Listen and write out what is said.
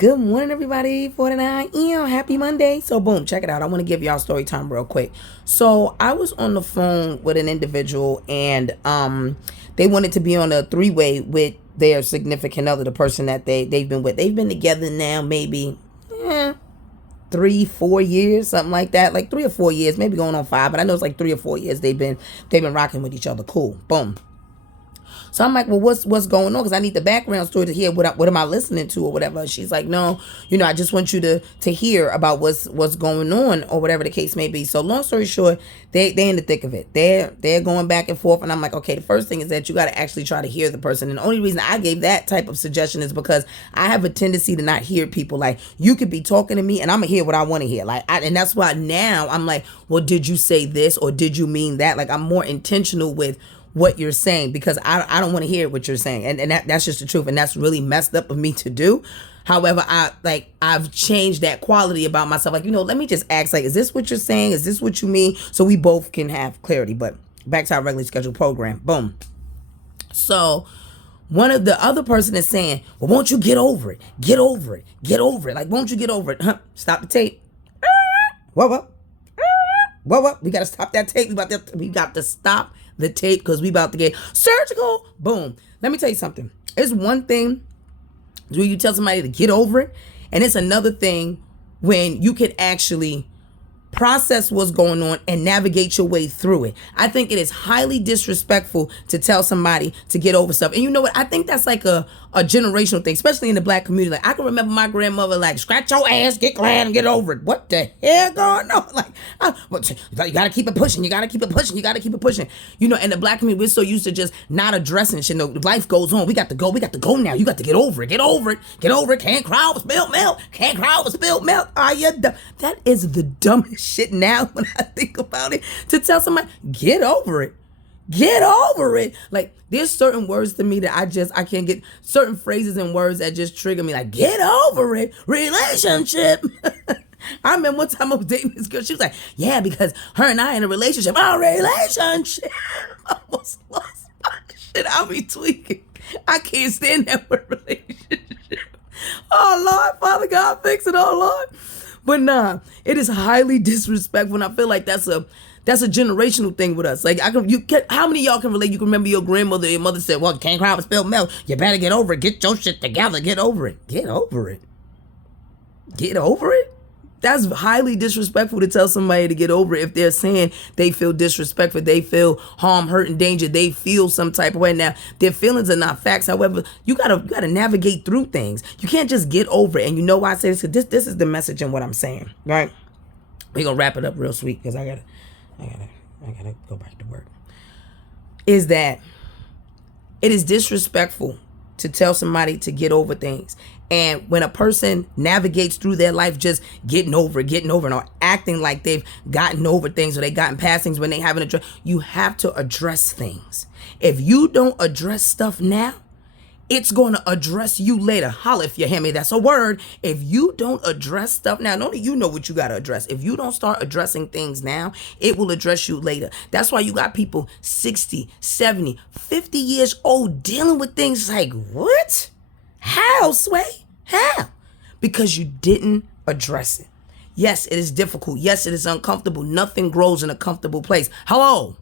Good morning, everybody. 49 Happy Monday. So, boom, check it out. I want to give y'all story time real quick. So, I was on the phone with an individual, and they wanted to be on a three-way with their significant other, the person that they've been with. They've been together now maybe 3-4 years, something like that. Like 3 or 4 years, maybe going on 5, but I know it's like 3 or 4 years they've been rocking with each other. Cool. Boom. So I'm like, well, what's going on? Because I need the background story to hear what am I listening to or whatever. She's like, no, I just want you to hear about what's going on or whatever the case may be. So long story short, they in the thick of it. They're going back and forth, and I'm like, okay, the first thing is that you got to actually try to hear the person. And the only reason I gave that type of suggestion is because I have a tendency to not hear people. Like, you could be talking to me, and I'm gonna hear what I want to hear. And that's why now I'm like, well, did you say this or did you mean that? Like, I'm more intentional with what you're saying because I don't want to hear what you're saying, and that's just the truth, and that's really messed up of me to do. However, I've changed that quality about myself. Like, let me just ask, like, is this what you're saying? Is this what you mean? So we both can have clarity. But back to our regularly scheduled program. Boom. So one of the other person is saying, well, won't you get over it? Get over it. Get over it. Like, won't you get over it? Huh? Stop the tape. What? We got to stop that tape. We got to stop the tape because we about to get surgical. Boom. Let me tell you something. It's one thing when you tell somebody to get over it, and it's another thing when you can actually process what's going on and navigate your way through it. I think it is highly disrespectful to tell somebody to get over stuff. And you know what? I think that's like a generational thing, especially in the black community. Like, I can remember my grandmother, like, scratch your ass, get glad and get over it. What the hell going on? Like, you gotta keep it pushing. You gotta keep it pushing. You gotta keep it pushing. In the black community, we're so used to just not addressing shit. Life goes on. We got to go. We got to go now. You got to get over it. Get over it. Get over it. Can't cry over spilled milk. Can't cry over spilled milk. Are you dumb? That is the dumbest shit now when I think about it. To tell somebody, get over it. Get over it. Like, there's certain words to me that I can't get, certain phrases and words that just trigger me. Like, get over it. Relationship. I remember one time I was dating this girl. She was like, yeah, because her and I in a relationship. Oh, relationship. I almost lost my shit. I'll be tweaking. I can't stand that word relationship. Oh, Lord, Father God, fix it, oh, Lord. But nah, it is highly disrespectful, and I feel like that's a generational thing with us. Like, how many of y'all can relate? You can remember your grandmother, your mother said, well, can't cry over spilled milk. You better get over it. Get your shit together. Get over it. Get over it. Get over it? That's highly disrespectful to tell somebody to get over it if they're saying they feel disrespectful, they feel harm, hurt, and danger, they feel some type of way. Now, their feelings are not facts. However, you gotta navigate through things. You can't just get over it. And you know why I say this? Because this is the message in what I'm saying, right? We're gonna wrap it up real sweet because I gotta go back to work. Is that it is disrespectful to tell somebody to get over things. And when a person navigates through their life just getting over it, or acting like they've gotten over things or they gotten past things when they haven't addressed, you have to address things. If you don't address stuff now, it's going to address you later. Holla if you hear me. That's a word. If you don't address stuff now, not only you know what you got to address. If you don't start addressing things now, it will address you later. That's why you got people 60, 70, 50 years old dealing with things like, what? How, Sway? How? Because you didn't address it. Yes, it is difficult. Yes, it is uncomfortable. Nothing grows in a comfortable place. Hello?